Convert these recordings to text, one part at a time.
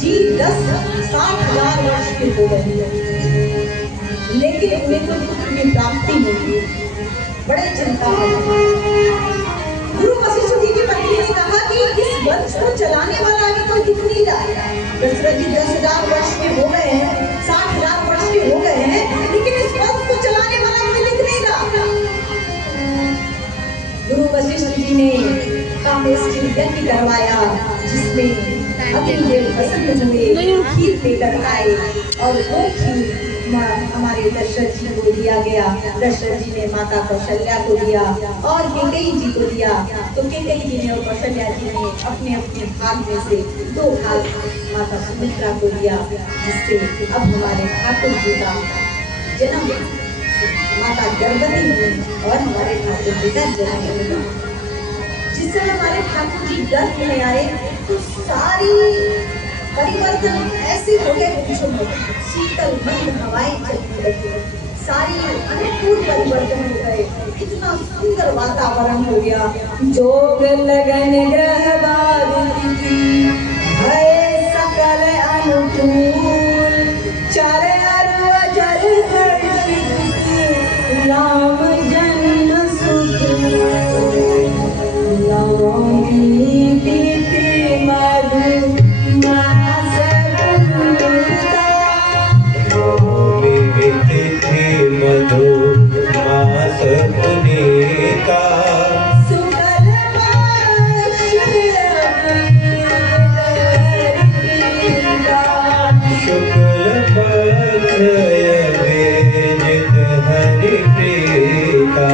जी 10-60,000 वर्ष के हो गए, लेकिन उन्हें कोई पुत्र की प्राप्ति नहीं हुई। बड़े चिंता में गुरु वशिष्ठ जी की पत्नी ने कहा कि इस वंश को चलाने वाला अभी कोई दिख नहीं रहा है। दशरथ जी 10,000 वर्ष के हो गए हैं, 60,000 वर्ष के हो गए हैं, लेकिन इस वंश को चलाने वाला कोई दिख नहीं रहा। गुरु वशिष्ठ जी ने कामेष्टि यज्ञ करवाया, जिसमें अग्निदेव प्रसन्न हुए, खीर लेकर आए और वो खीर हमारे दशरथ जी को दिया गया। दशरथ जी ने माता कौशल्या को दिया और केकई जी को दिया। तो केकई जी ने और कौशल्या जी ने अपने अपने भाग में से 2 भाग माता सुमित्रा को दिया, जिससे अब हमारे ठाकुर जी का जन्म, माता गर्भवती हुई और हमारे ठाकुर जी का जन्म हुआ। जिससे हमारे ठाकुर जी गर्भ में आए तो सारी परिवर्तन ऐसे हो गए, शीतल मंद हवाएं चलने लगी, सारी अनुकूल परिवर्तन हो गए, इतना सुंदर वातावरण हो गया। जोग लगन ग्रह बारिकी भय सकल अनुकूल, चर अरु अजर हर्षित राम जन्म सुख, नवमी तिथि मधु मास पुनीता, शुक्ल पक्ष वेजित हरि प्रीता,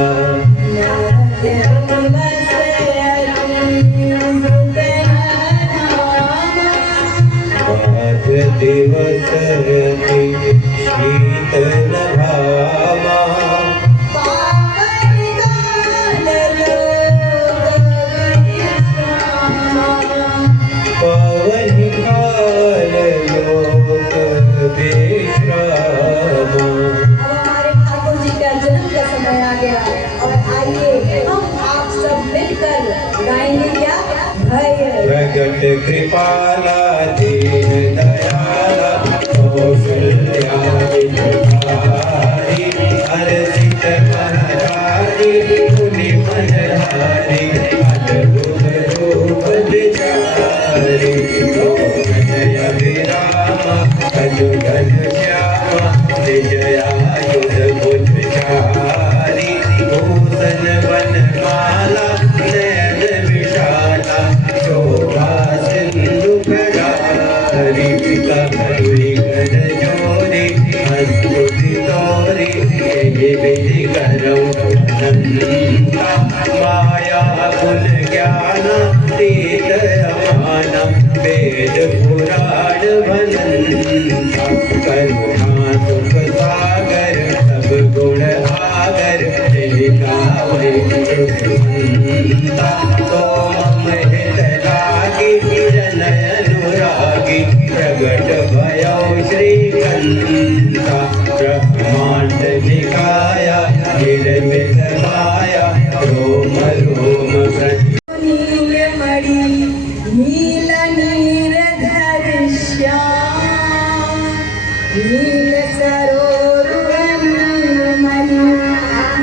दिवस शीतल भावा, पवन काल लोक विश्राम। हमारे ठाकुर जी का जन्म का समय आ गया और आइए हम आप सब मिलकर गाएंगे क्या? भय प्रगट कृपाला दीन दयाला कौशल्या विचारी, हर्षित महतारी मुनि मनहारी, अद्भुत रूप विचारी, जय विरामा अजुगन श्यामा, विजयायुध बुद्धचारी, भूषण वनमाला नयन विशाला, शोभा सिंधु करारी, कमरुई कर जोरी हस्तुति तोरी, ये विधि करौ अनंता, माया कुल ज्ञान तीत अमाना, वेद पुराण वनंता, करुणा सुख सागर सब गुण आगर, गावे कृष्णता, तो मम हित लागी जन अनुरागी, प्रगट भयो श्रीकंता, ब्रह्मांड निकाया निर्मित माया, रोम रोम नीलमणि नील नीरधर श्याम, नील सरोरुहन मणि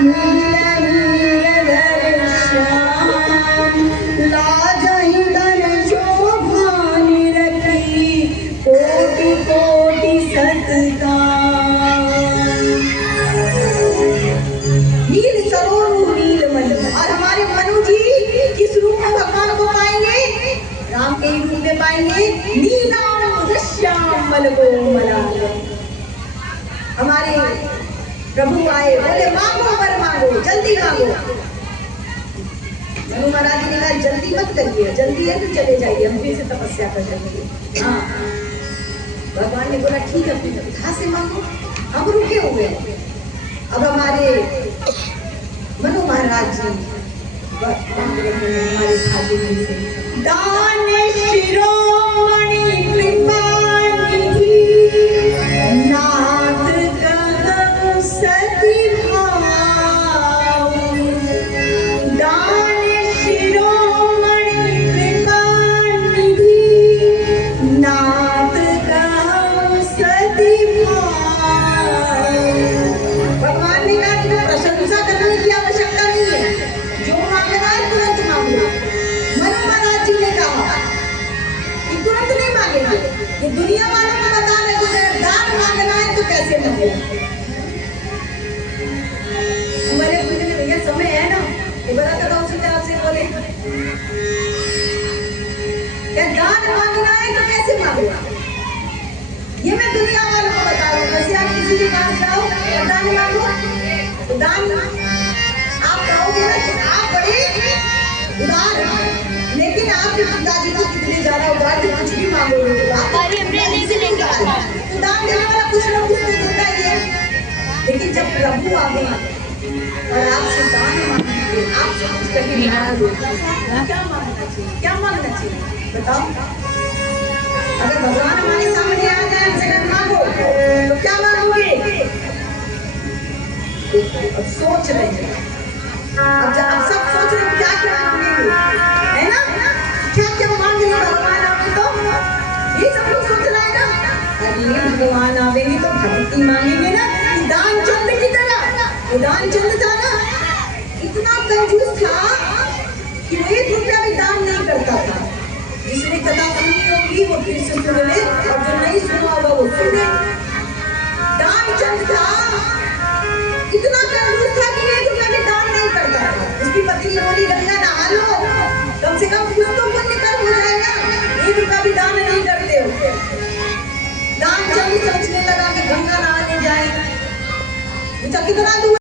नील नीरधर श्याम, लाजहि धन शोभा निरखी, कोटि कोटि सतकाम। नील सरोरु नीलमणि, और हमारे मनु जी किस रूप में भगवान को पाएंगे? राम के ही रूप में पाएंगे। नीलाम श्याम मलगोमला, हमारे प्रभु आए, बोले मांगो वर मांगो, जल्दी मांगो। मनु महाराज ने कहा जल्दी मत करिए, जल्दी है तो चले जाइए, हम फिर से तपस्या कर लेंगे। हाँ, भगवान ने बोला ठीक है, कहाँ से मांगो, हम रुके हुए हैं। अब हमारे मनु महाराज जी हमारे ठाकुर जी से दान शिरोमणि कृपा निधि, नाथ कहु सति भाव, दान शिरोमणि कृपा निधि, नाथ दान आप कहोगे ना कि आप बड़े उदार हैं, लेकिन आपके पिताजी को कितने ज्यादा उदार थे, कुछ भी मांगोगे तो आप दान देने वाला कुछ ना कुछ तो देता ही है। लेकिन जब प्रभु आ गए और आपसे दान मांगेंगे, आपसे कुछ कहीं मांगोगे, क्या मांगना चाहिए, क्या मांगना चाहिए बताओ? अगर भगवान हमारे सामने आ जाए, हमसे कहें मांगो, तो क्या मांगोगे? अब सोच रहे हैं, अब सब सोच रहे हैं क्या क्या मांगेंगे, है ना? क्या क्या मांगेंगे भगवान आवे तो? ये सब लोग सोच रहे हैं ना? अरे भगवान आवेंगे तो भक्ति मांगेंगे ना, दान चंद की तरह। वो दान चंद था ना, इतना कंजूस था कि वो 1 रुपया भी दान नहीं करता था। जिसने कथा सुनी होगी वो फिर से सुन ले, और जो नहीं सुना होगा वो सुने। दान चंद था, इतना कंजूस था कि 1 रुपया भी दान नहीं करता था। उसकी पत्नी बोली गंगा नहा लो, कम से कम कुछ तो पुण्य कर्म हो जाएगा, 1 रुपया भी दान नहीं करते हो। दान चंद सोचने लगा कि गंगा नहाने जाए, कितना दूर